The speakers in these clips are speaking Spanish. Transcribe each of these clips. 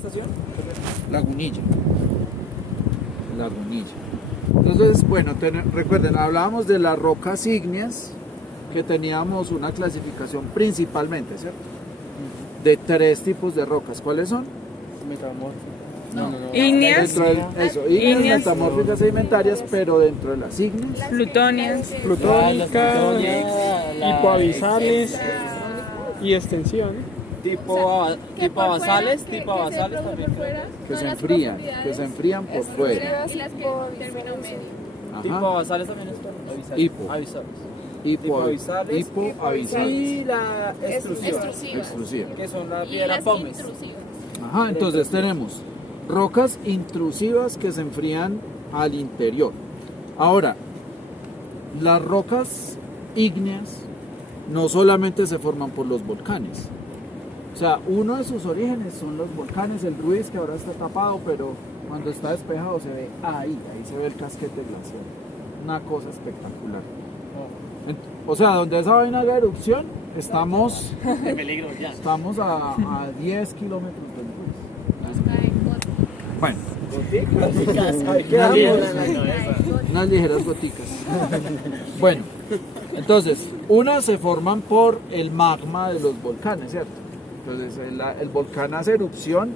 estación? Lagunilla. Lagunilla. Entonces, bueno, recuerden, hablábamos de las rocas ígneas, que teníamos una clasificación principalmente, ¿cierto? De 3 tipos de rocas. ¿Cuáles son? Metamórfico. Ígneas, ígneas, metamórficas sedimentarias, pero dentro de las ígneas, plutonias, Plutónicas, hipoabisales y extensión. Tipo basales también. que se enfrían por fuera. Ajá. Tipo basales también es Hipo. avisales. Hipoabisales. Y la extrusiva, Extrusiva. que son la piedra pómez. Ajá, entonces tenemos rocas intrusivas que se enfrían al interior. Ahora, las rocas ígneas no solamente se forman por los volcanes. O sea, uno de sus orígenes son los volcanes, el Ruiz, que ahora está tapado, pero cuando está despejado se ve ahí se ve el casquete glacial. Una cosa espectacular. O sea, donde esa vaina haga erupción, estamos De peligro ya. Estamos a 10 kilómetros del Ruiz. Bueno, unas ligeras goticas. Bueno, entonces, unas se forman por el magma de los volcanes, ¿cierto? Entonces, el volcán hace erupción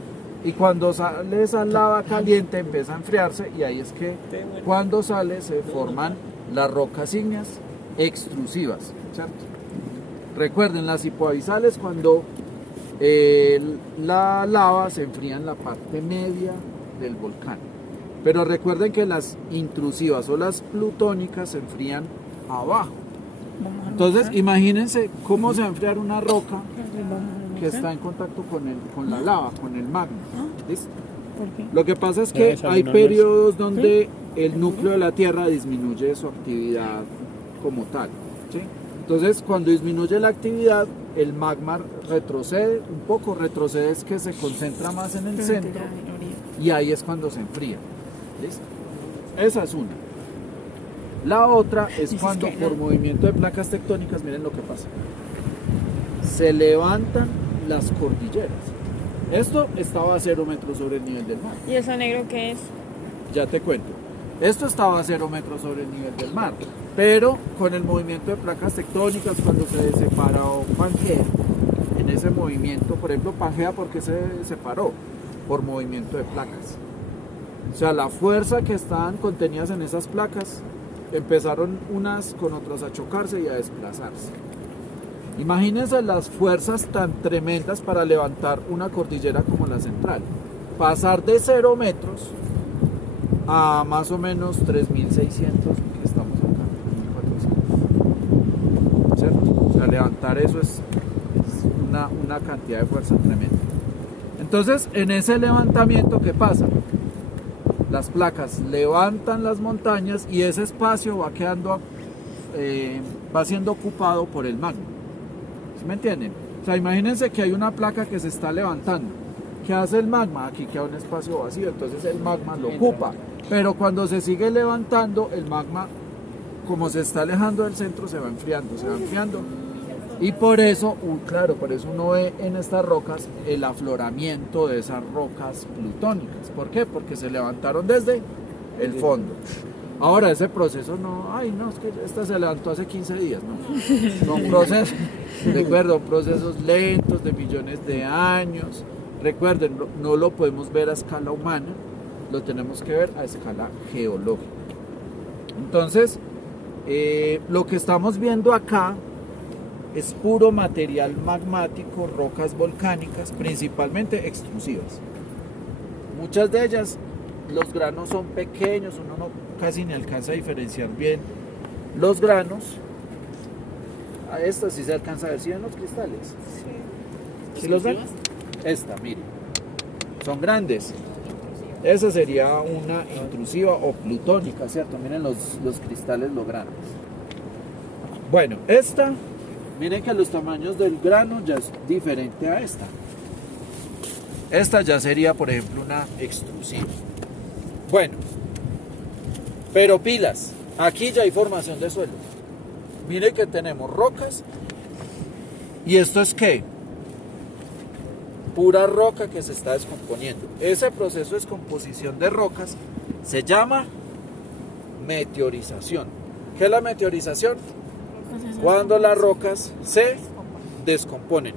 y cuando sale esa lava caliente empieza a enfriarse y ahí es que cuando sale se forman las rocas ígneas extrusivas, ¿cierto? Recuerden, las hipoabisales cuando la lava se enfría en la parte media del volcán. Pero recuerden que las intrusivas o las plutónicas se enfrían abajo. Entonces, imagínense cómo se va a enfriar una roca que está en contacto con la lava, con el magma. ¿Listo? Lo que pasa es que hay periodos donde el núcleo de la Tierra disminuye su actividad como tal, ¿sí? Entonces, cuando disminuye la actividad, el magma retrocede un poco, retrocede es que se concentra más en el centro y ahí es cuando se enfría. ¿Listo? Esa es una. La otra es cuando por movimiento de placas tectónicas, miren lo que pasa. Se levantan las cordilleras. Esto estaba a 0 metros sobre el nivel del mar. ¿Y eso negro qué es? Ya te cuento. Esto estaba a 0 metros sobre el nivel del mar, pero con el movimiento de placas tectónicas, cuando se separó Pangea, en ese movimiento, por ejemplo, Pangea, ¿por qué se separó? Por movimiento de placas. O sea, la fuerza que estaban contenidas en esas placas, empezaron unas con otras a chocarse y a desplazarse. Imagínense las fuerzas tan tremendas para levantar una cordillera como la central. Pasar de 0 metros a más o menos 3.600, que estamos acá, 1.400. ¿Cierto? O sea, levantar eso es una cantidad de fuerza tremenda. Entonces, en ese levantamiento, ¿qué pasa? Las placas levantan las montañas y ese espacio va quedando, va siendo ocupado por el magma. ¿Sí me entienden? O sea, imagínense que hay una placa que se está levantando. ¿Qué hace el magma? Aquí queda un espacio vacío, entonces el magma lo ocupa. Pero cuando se sigue levantando, el magma, como se está alejando del centro, se va enfriando, se va enfriando. Y por eso, claro, por eso uno ve en estas rocas el afloramiento de esas rocas plutónicas. ¿Por qué? Porque se levantaron desde el fondo. Ahora, ese proceso no, es que esta se levantó hace 15 días, ¿no? Son procesos, recuerdo, procesos lentos de millones de años. Recuerden, no lo podemos ver a escala humana, lo tenemos que ver a escala geológica. Entonces, lo que estamos viendo acá es puro material magmático, rocas volcánicas, principalmente extrusivas. Muchas de ellas, los granos son pequeños, uno no casi ni alcanza a diferenciar bien los granos. A esta sí se alcanza a ver, ¿sí ven los cristales? Sí. ¿Sí los ven? Esta, mire, son grandes. Esa sería una intrusiva o plutónica, ¿cierto? Miren los cristales, lo grandes. Bueno, esta, miren que los tamaños del grano ya es diferente a esta. Esta ya sería, por ejemplo, una extrusiva. Bueno, pero pilas, aquí ya hay formación de suelo. Miren que tenemos rocas. ¿Y esto es qué? pura roca que se está descomponiendo. Ese proceso de descomposición de rocas se llama meteorización. ¿Qué es la meteorización? Cuando las rocas se descomponen.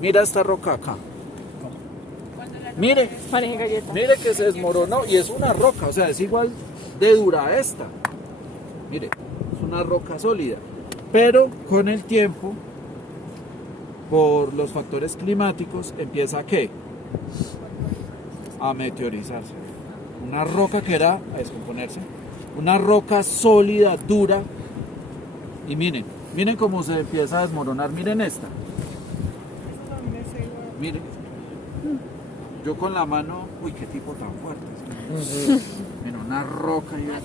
Mira esta roca acá. Mire, Parece galleta. mire que se desmoronó y es una roca, o sea, es igual de dura a esta. Mire, es una roca sólida. Pero con el tiempo, por los factores climáticos, empieza ¿qué? A meteorizarse. Una roca que era a descomponerse. Una roca sólida, dura. Y miren, miren cómo se empieza a desmoronar. Miren esta. Miren. Yo con la mano, uy, qué tipo tan fuerte. Miren, una roca y vea.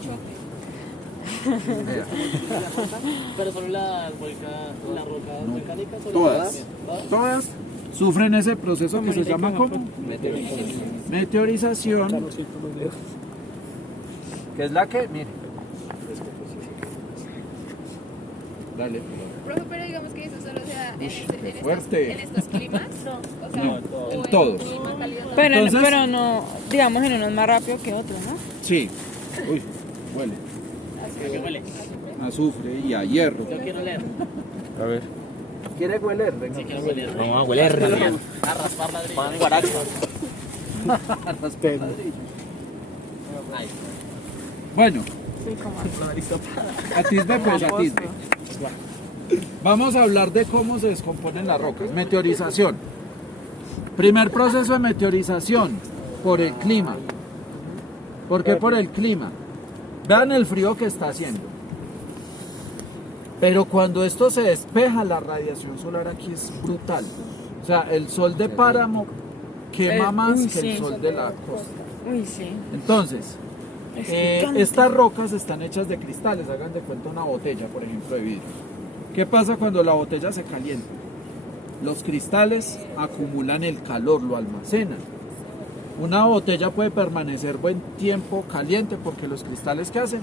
Pero solo la roca No, volcánica. Solo todas sufren ese proceso que se llama ¿cómo? Meteorización, que es la que, mire, dale, Profe, pero digamos que eso solo se da qué fuerte. en estos climas, o sea, No, o en todos. clima cálido. Pero, Entonces- pero no, digamos, en unos más rápido que otros, ¿no? Sí, uy, huele, ¿Qué huele? a azufre y a hierro. Yo quiero leer. A ver. ¿Quiere hueler? Venga. Sí, quiero hueler. Vamos a hueler, Daniel. A raspar ladrillo. Pan guaracha. Bueno, Sí, como atisbe pues, atisbe. Vamos a hablar de cómo se descomponen las rocas. Meteorización. Primer proceso de meteorización, por el clima. ¿Por qué por el clima? Vean el frío que está haciendo. Pero cuando esto se despeja, la radiación solar aquí es brutal. O sea, el sol de páramo quema más uy, que el sí. sol de la costa. Uy, sí. Entonces, Es gigante. estas rocas están hechas de cristales. Hagan de cuenta una botella, por ejemplo, de vidrio. ¿Qué pasa cuando la botella se calienta? Los cristales acumulan el calor, lo almacenan. Una botella puede permanecer buen tiempo caliente porque los cristales ¿qué hacen?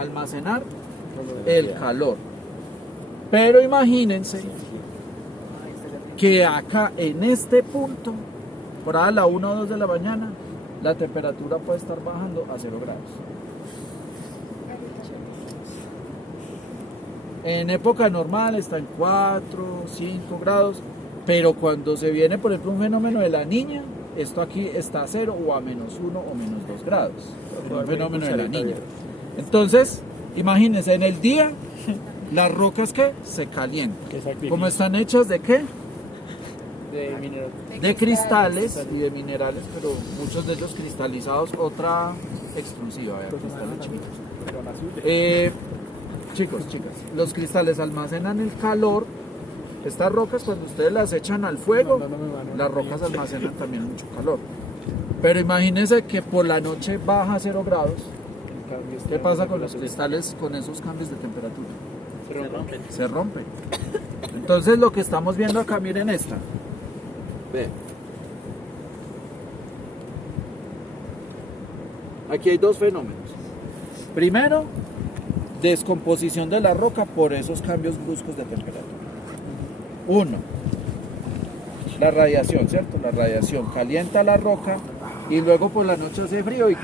Almacenar el calor. Pero imagínense que acá en este punto, por ahí a la 1 o 2 de la mañana, la temperatura puede estar bajando a 0 grados. En época normal está en 4, 5 grados, pero cuando se viene, por ejemplo, un fenómeno de la niña, esto aquí está a 0 o a -1 o -2 grados. Un fenómeno de la niña. Entonces, imagínense, en el día, las rocas que se calientan. ¿Cómo están hechas de qué? De mineral. De cristales y de minerales, pero muchos de ellos cristalizados, otra extrusiva, vean, cristales chiquitos. Chicos, chicas, los cristales almacenan el calor. Estas rocas, cuando ustedes las echan al fuego, las rocas almacenan también mucho calor. Pero imagínense que por la noche baja a 0 grados. ¿Qué pasa con los cristales con esos cambios de temperatura? Se rompen. Entonces lo que estamos viendo acá, miren esta. Ve. Aquí hay dos fenómenos. Primero, descomposición de la roca por esos cambios bruscos de temperatura. Uno, la radiación, ¿cierto? La radiación calienta la roca y luego por la noche hace frío y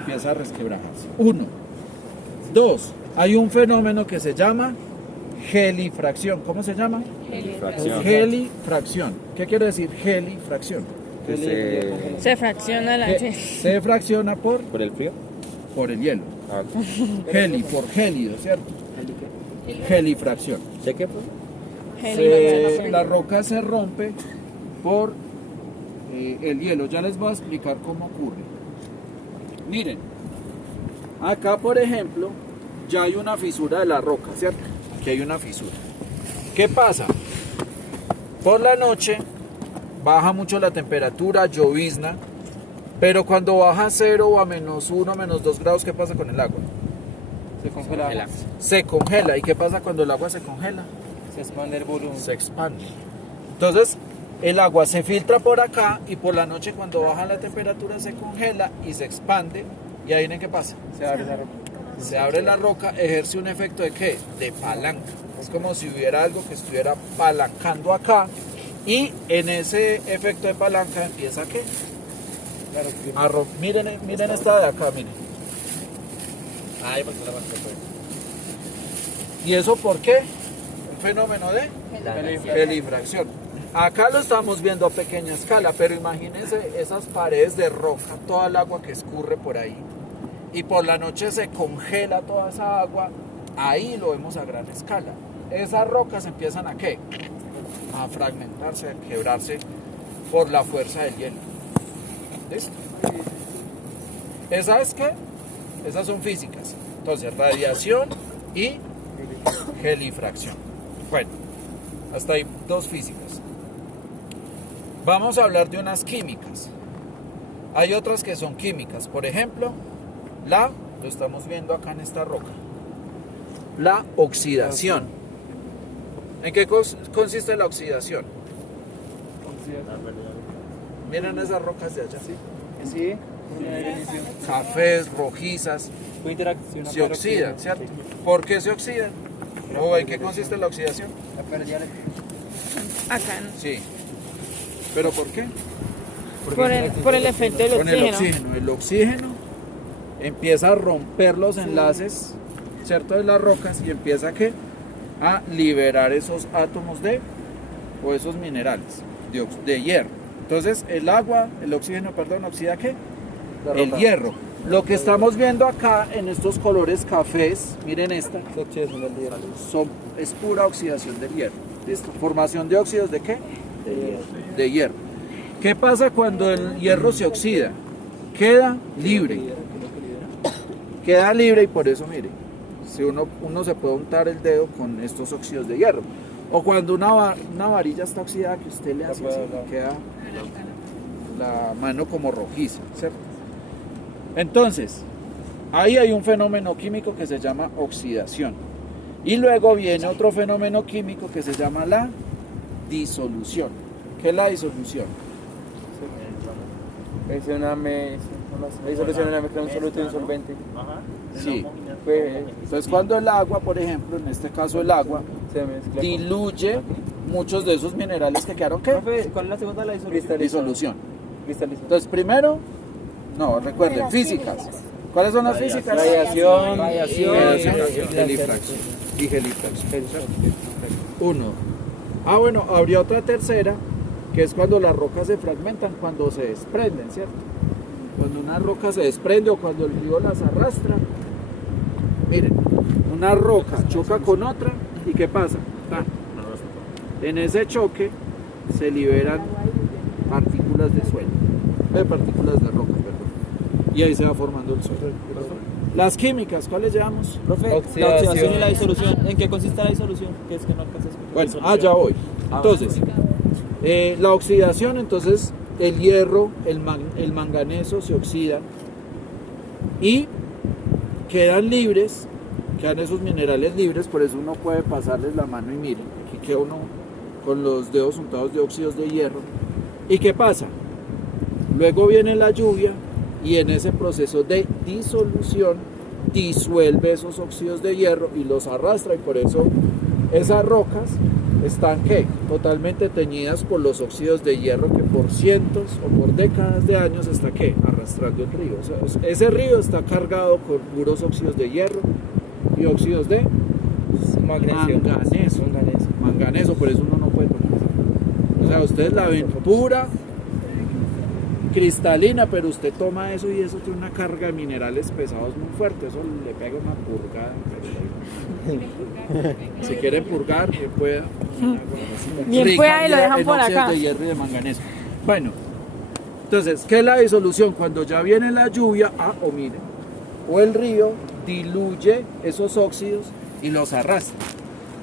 empieza a resquebrajarse. Uno. Dos, hay un fenómeno que se llama gelifracción. ¿Cómo se llama? Fracción. Gelifracción. ¿Qué quiere decir gelifracción? Se fracciona la... Que se fracciona por ¿Por el frío? el hielo. Ah, Geli, por gélido, ¿cierto? Gelifracción. ¿de qué fue? La roca se rompe por el hielo. Ya les voy a explicar cómo ocurre. Miren, acá por ejemplo, ya hay una fisura de la roca, ¿cierto? Aquí hay una fisura. ¿Qué pasa? Por la noche baja mucho la temperatura, llovizna, pero cuando baja a 0 o a -1, -2 grados, ¿qué pasa con el agua? Se congela. Se congela. ¿Y qué pasa cuando el agua se congela? Se expande el volumen. Se expande. Entonces, el agua se filtra por acá y por la noche cuando baja la temperatura se congela y se expande. Y ahí ¿qué pasa? Se abre la roca. Se abre la roca, ejerce un efecto de ¿qué? De palanca. Es como si hubiera algo que estuviera palancando acá Y en ese efecto de palanca empieza ¿qué? Miren esta de acá, miren. Ay, porque la marca fue. ¿Y eso por qué? Un fenómeno de gelifracción. Acá lo estamos viendo a pequeña escala, pero imagínense esas paredes de roca, toda el agua que escurre por ahí. Y por la noche se congela toda esa agua, ahí lo vemos a gran escala. Esas rocas empiezan ¿a qué? A fragmentarse, a quebrarse por la fuerza del hielo. ¿Listo? ¿Esas qué? Esas son físicas. Entonces, radiación y gelifracción. Bueno, hasta ahí dos físicas. Vamos a hablar de unas químicas. Hay otras que son químicas. Por ejemplo, lo estamos viendo acá en esta roca, la oxidación. ¿En qué consiste la oxidación? Miren esas rocas de allá. Sí. Cafés, rojizas, Puede interaccionar. se oxidan, ¿cierto? ¿Por qué se oxidan? ¿O en qué consiste la oxidación? La pérdida de Acá, ¿no? Sí. ¿Pero por qué? Por el efecto del Con el oxígeno. oxígeno. El oxígeno empieza a romper los enlaces, ¿cierto? De las rocas y empieza ¿qué? A liberar esos átomos o esos minerales de hierro. Entonces el oxígeno, oxida ¿qué? El hierro. Lo que estamos viendo acá en estos colores cafés, miren esta, es pura oxidación del hierro. ¿Listo? Formación de óxidos ¿de qué? De hierro. ¿Qué pasa cuando el hierro se oxida? Queda libre. Queda libre y por eso, mire, si uno se puede untar el dedo con estos óxidos de hierro. O cuando una varilla está oxidada, que usted le hace así, queda la mano como rojiza, ¿cierto? Entonces, ahí hay un fenómeno químico que se llama oxidación. Y luego viene otro fenómeno químico que se llama la disolución. ¿Qué es la disolución? Es una disolución en la mezcla de un soluto y un solvente. Sí. Pues, Entonces, cuando el agua, por ejemplo, en este caso el agua, se mezcla. diluye muchos de esos minerales que quedaron, ¿qué? Profe, ¿cuál es la segunda? La disolución. Disolución. Cristalización. Entonces, primero, recuerden, físicas. ¿Cuáles son las físicas? Radiación, gelifracción y gelifracción. Uno. Bueno, habría otra tercera, que es cuando las rocas se fragmentan, cuando se desprenden, ¿cierto? Cuando una roca se desprende o cuando el río las arrastra. Miren, una roca choca con otra y ¿qué pasa? En ese choque se liberan partículas de suelo, partículas de roca, perdón. Y ahí se va formando el suelo. Las químicas, ¿cuáles llevamos? Profe, la oxidación y la disolución. ¿En qué consiste la disolución? Que es que no alcanzas a escuchar. Bueno, ya voy. Entonces, la oxidación, entonces el hierro, el manganeso se oxidan y quedan libres, quedan esos minerales libres, por eso uno puede pasarles la mano y miren, aquí queda uno con los dedos untados de óxidos de hierro. ¿Y qué pasa? Luego viene la lluvia y en ese proceso de disolución disuelve esos óxidos de hierro y los arrastra y por eso esas rocas están ¿qué? Totalmente teñidas por los óxidos de hierro que por cientos o por décadas de años está ¿qué? Arrastrando el río. O sea, ese río está cargado con puros óxidos de hierro y óxidos de manganeso, por eso uno no puede tomar. O sea, ustedes la ven pura, cristalina, pero usted toma eso y eso tiene una carga de minerales pesados muy fuerte, eso le pega una purgada. Si quieren purgar, bien pueda. Bien pueda y lo dejan por acá. De hierro y de manganeso. Bueno, entonces, ¿qué es la disolución? Cuando ya viene la lluvia, miren, o el río diluye esos óxidos y los arrastra.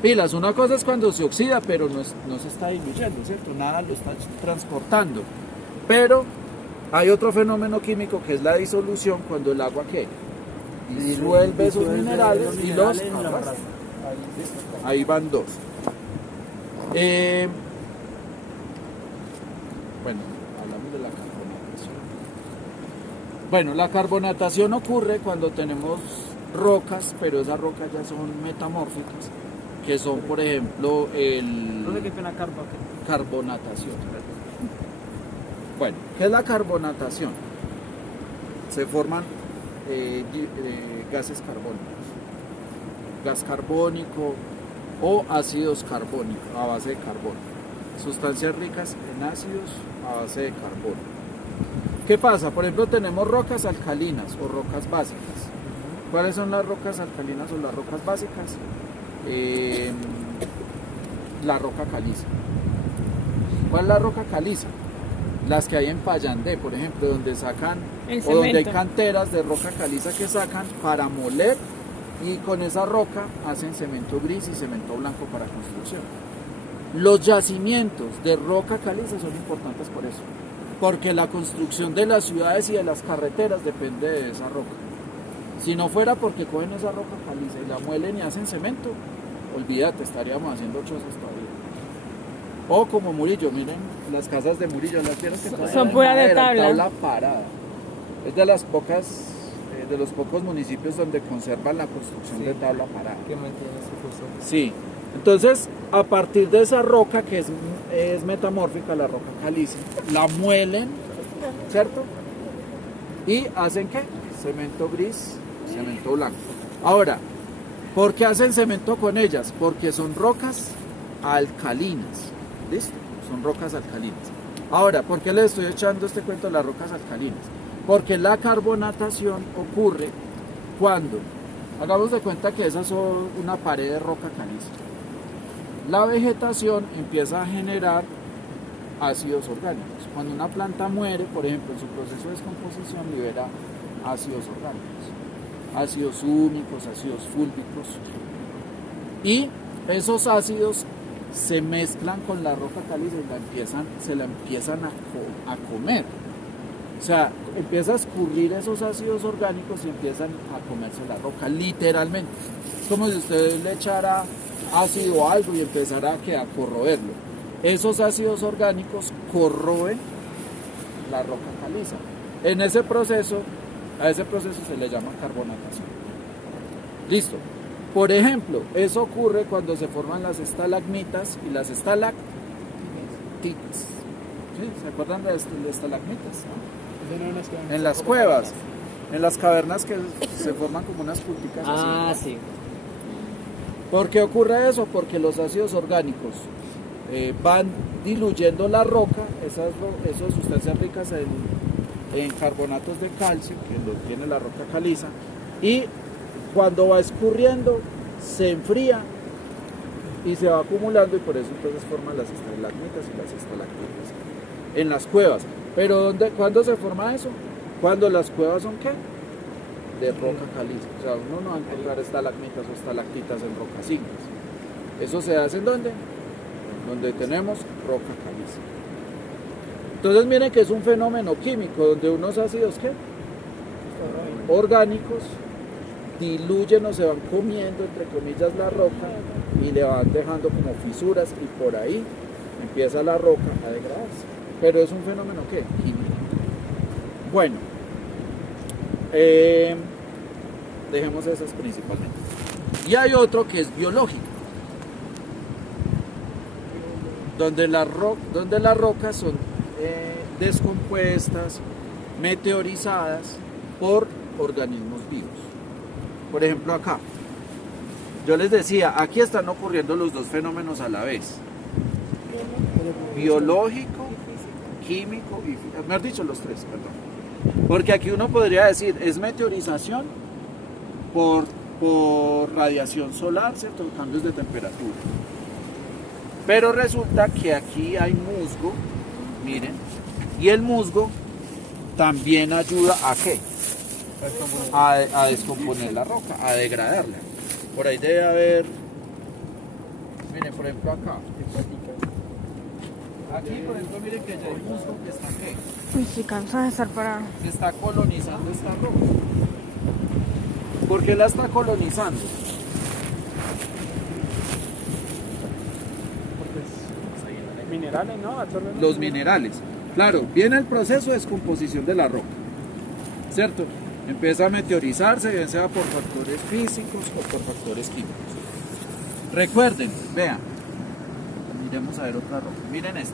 Pilas, una cosa es cuando se oxida, pero no se está diluyendo, ¿cierto? Nada lo está transportando. Pero hay otro fenómeno químico que es la disolución, cuando el agua ¿qué? Disuelve esos minerales y los arrastra. Ahí van dos. Bueno, hablamos de la carbonatación. Bueno, la carbonatación ocurre cuando tenemos rocas, pero esas rocas ya son metamórficas, que son, por ejemplo, No sé qué pena carpa. carbonatación. Bueno, ¿qué es la carbonatación? Se forman gases carbónicos, gas carbónico o ácidos carbónicos a base de carbono, sustancias ricas en ácidos a base de carbono. ¿Qué pasa? Por ejemplo, tenemos rocas alcalinas o rocas básicas. ¿Cuáles son las rocas alcalinas o las rocas básicas? La roca caliza. ¿Cuál es la roca caliza? Las que hay en Payandé, por ejemplo, donde sacan El o donde hay cemento. canteras de roca caliza que sacan para moler y con esa roca hacen cemento gris y cemento blanco para construcción. Los yacimientos de roca caliza son importantes por eso, porque la construcción de las ciudades y de las carreteras depende de esa roca. Si no fuera porque cogen esa roca caliza y la muelen y hacen cemento, olvídate, estaríamos haciendo chozas todavía. O como Murillo, miren las casas de Murillo, las tierras que todavía Son hay puras de madera, tabla. tabla parada. Es de las pocas, de los pocos municipios donde conservan la construcción de tabla parada. Que mantiene su curso. Sí. Entonces, a partir de esa roca que es metamórfica, la roca caliza, la muelen, ¿cierto? Y hacen ¿qué? Cemento gris, cemento blanco. Ahora, ¿por qué hacen cemento con ellas? Porque son rocas alcalinas. ¿Listo? Son rocas alcalinas. Ahora, ¿por qué les estoy echando este cuento de las rocas alcalinas? Porque la carbonatación ocurre cuando, hagamos de cuenta que esas son una pared de roca caliza. La vegetación empieza a generar ácidos orgánicos. Cuando una planta muere, por ejemplo, en su proceso de descomposición libera ácidos orgánicos, ácidos húmicos, ácidos fúlbicos, y esos ácidos se mezclan con la roca caliza y se la empiezan a comer. O sea, empieza a escurrir esos ácidos orgánicos y empiezan a comerse la roca, literalmente. Es como si usted le echara ácido a algo y empezara a corroerlo. Esos ácidos orgánicos corroen la roca caliza. En ese proceso, a ese proceso se le llama carbonatación. Listo. Por ejemplo, eso ocurre cuando se forman las estalagmitas y las estalactitas. ¿Sí? ¿Se acuerdan de las estalagmitas? En las cuevas, en las cavernas que se forman como unas punticas así. Sí. ¿Por qué ocurre eso? Porque los ácidos orgánicos van diluyendo la roca, esas sustancias ricas en carbonatos de calcio, que lo tiene la roca caliza, y cuando va escurriendo se enfría y se va acumulando, y por eso entonces forman las estalagmitas y las estalactitas en las cuevas. Pero ¿cuándo se forma eso? Cuando las cuevas son ¿qué? De roca caliza. O sea, uno no va a encontrar estalagmitas o estalactitas en rocas ígneas. ¿Eso se hace en dónde? Donde tenemos roca caliza. Entonces miren que es un fenómeno químico donde unos ácidos ¿qué? Orgánicos diluyen o se van comiendo entre comillas la roca y le van dejando como fisuras y por ahí empieza la roca a degradarse. Pero es un fenómeno ¿qué? Químico. Bueno, dejemos esas principalmente. Y hay otro que es biológico, donde las rocas son descompuestas, meteorizadas por organismos vivos. Por ejemplo acá, yo les decía, aquí están ocurriendo los dos fenómenos a la vez. Biológico, químico y mejor dicho los tres, perdón. Porque aquí uno podría decir, es meteorización por radiación solar, ¿cierto? Cambios de temperatura. Pero resulta que aquí hay musgo, miren, y el musgo también ayuda a ¿qué? A descomponer la roca, a degradarla. Por ahí debe haber, miren, por ejemplo acá. Aquí, por ejemplo, miren que ya hay musgo que está ¿qué? Uy, estoy cansada de estar parada. Se está colonizando esta roca. ¿Por qué la está colonizando? Minerales, ¿no? Absorben Los minerales. Claro, viene el proceso de descomposición de la roca, ¿cierto? Empieza a meteorizarse, bien sea por factores físicos o por factores químicos. Recuerden, vean. Miremos a ver otra roca. Miren esta.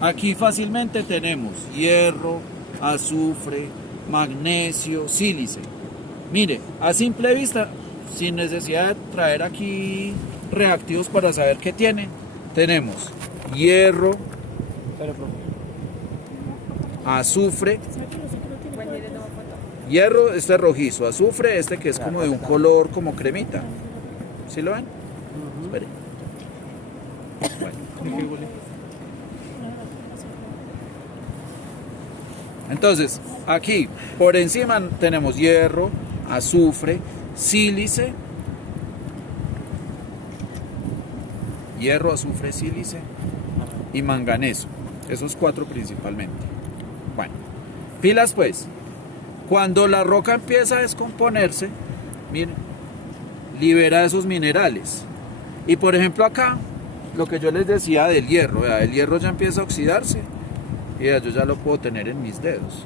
Aquí fácilmente tenemos hierro, azufre, magnesio, sílice. Mire, a simple vista, sin necesidad de traer aquí reactivos para saber qué tiene, tenemos hierro, azufre, hierro este rojizo, azufre este que es como de un color como cremita. ¿Sí lo ven? Espere. Bueno. Entonces, aquí por encima tenemos hierro, azufre, sílice, hierro, azufre, sílice y manganeso. Esos 4 principalmente. Bueno, pilas pues. Cuando la roca empieza a descomponerse, miren, libera esos minerales. Y por ejemplo acá, lo que yo les decía del hierro, ¿verdad? El hierro ya empieza a oxidarse. Y yo ya lo puedo tener en mis dedos.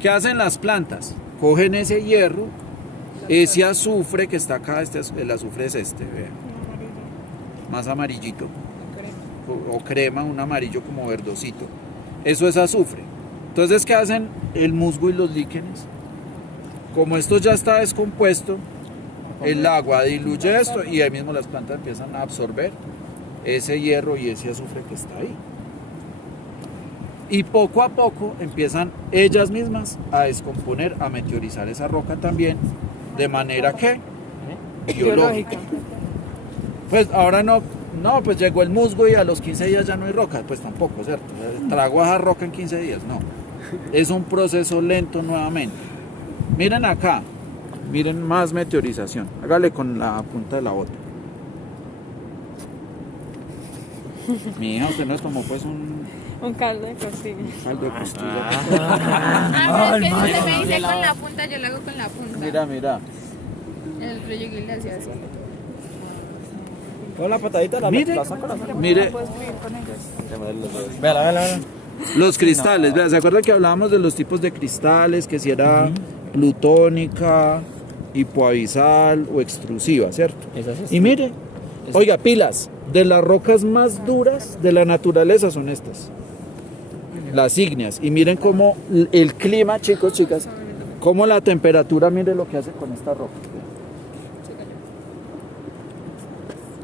¿Qué hacen las plantas? Cogen ese hierro, ese azufre que está acá, el azufre es este, vean, más amarillito, o crema, un amarillo como verdosito. Eso es azufre. Entonces, ¿qué hacen el musgo y los líquenes? Como esto ya está descompuesto, el agua diluye esto y ahí mismo las plantas empiezan a absorber ese hierro y ese azufre que está ahí. Y poco a poco empiezan ellas mismas a descomponer, a meteorizar esa roca también, de manera que biológica. Pues ahora no, pues llegó el musgo y a los 15 días ya no hay roca, pues tampoco, ¿cierto? Trago a esa roca en 15 días, no. Es un proceso lento nuevamente. Miren acá, miren más meteorización. Hágale con la punta de la bota. Mi hija, usted nos tomó pues un caldo de costilla. caldo de costilla. Ah, pero es que si usted me dice con la punta, yo lo hago con la punta. Mira. El otro llegué y le hacía así. Con la patadita la Mire, saco. mire, Véala. los cristales, vea, ¿se acuerda que hablábamos de los tipos de cristales? Que si era plutónica, hipoabisal o extrusiva, ¿cierto? Y mire, oiga, pilas, de las rocas más duras de la naturaleza son estas, las ígneas. Y miren cómo el clima, chicos, chicas, cómo la temperatura, mire lo que hace con esta roca.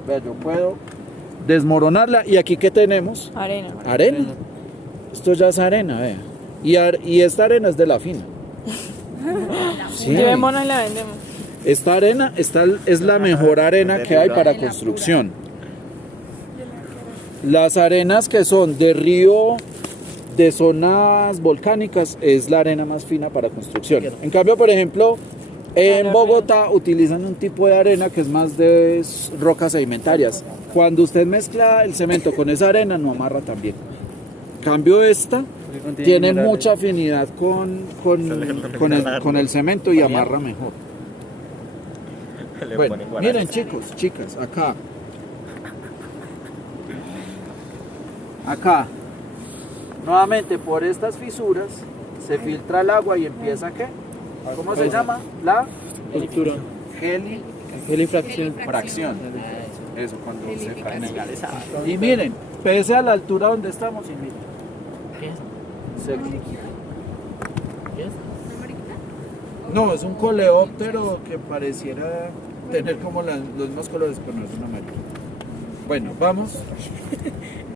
Vea, yo puedo desmoronarla y aquí ¿qué tenemos? Arena. Esto ya es arena, vea. Y esta arena es de la fina. Sí. Llevémonos y la vendemos. Esta arena es la mejor arena que hay para construcción. Las arenas que son de río, de zonas volcánicas, es la arena más fina para construcción. En cambio, por ejemplo, en Bogotá utilizan un tipo de arena que es más de rocas sedimentarias. Cuando usted mezcla el cemento con esa arena, no amarra tan bien. En cambio, esta tiene mucha afinidad con el cemento y amarra mejor. Bueno, miren chicos, chicas, acá, nuevamente por estas fisuras se filtra el agua y empieza ¿qué? ¿Cómo se llama? La Cultura. gelifracción. Eso, cuando se fracciona. Y miren, pese a la altura donde estamos, y miren. No, es un coleóptero que pareciera tener como los mismos colores, pero no es una mariposa. Bueno, vamos.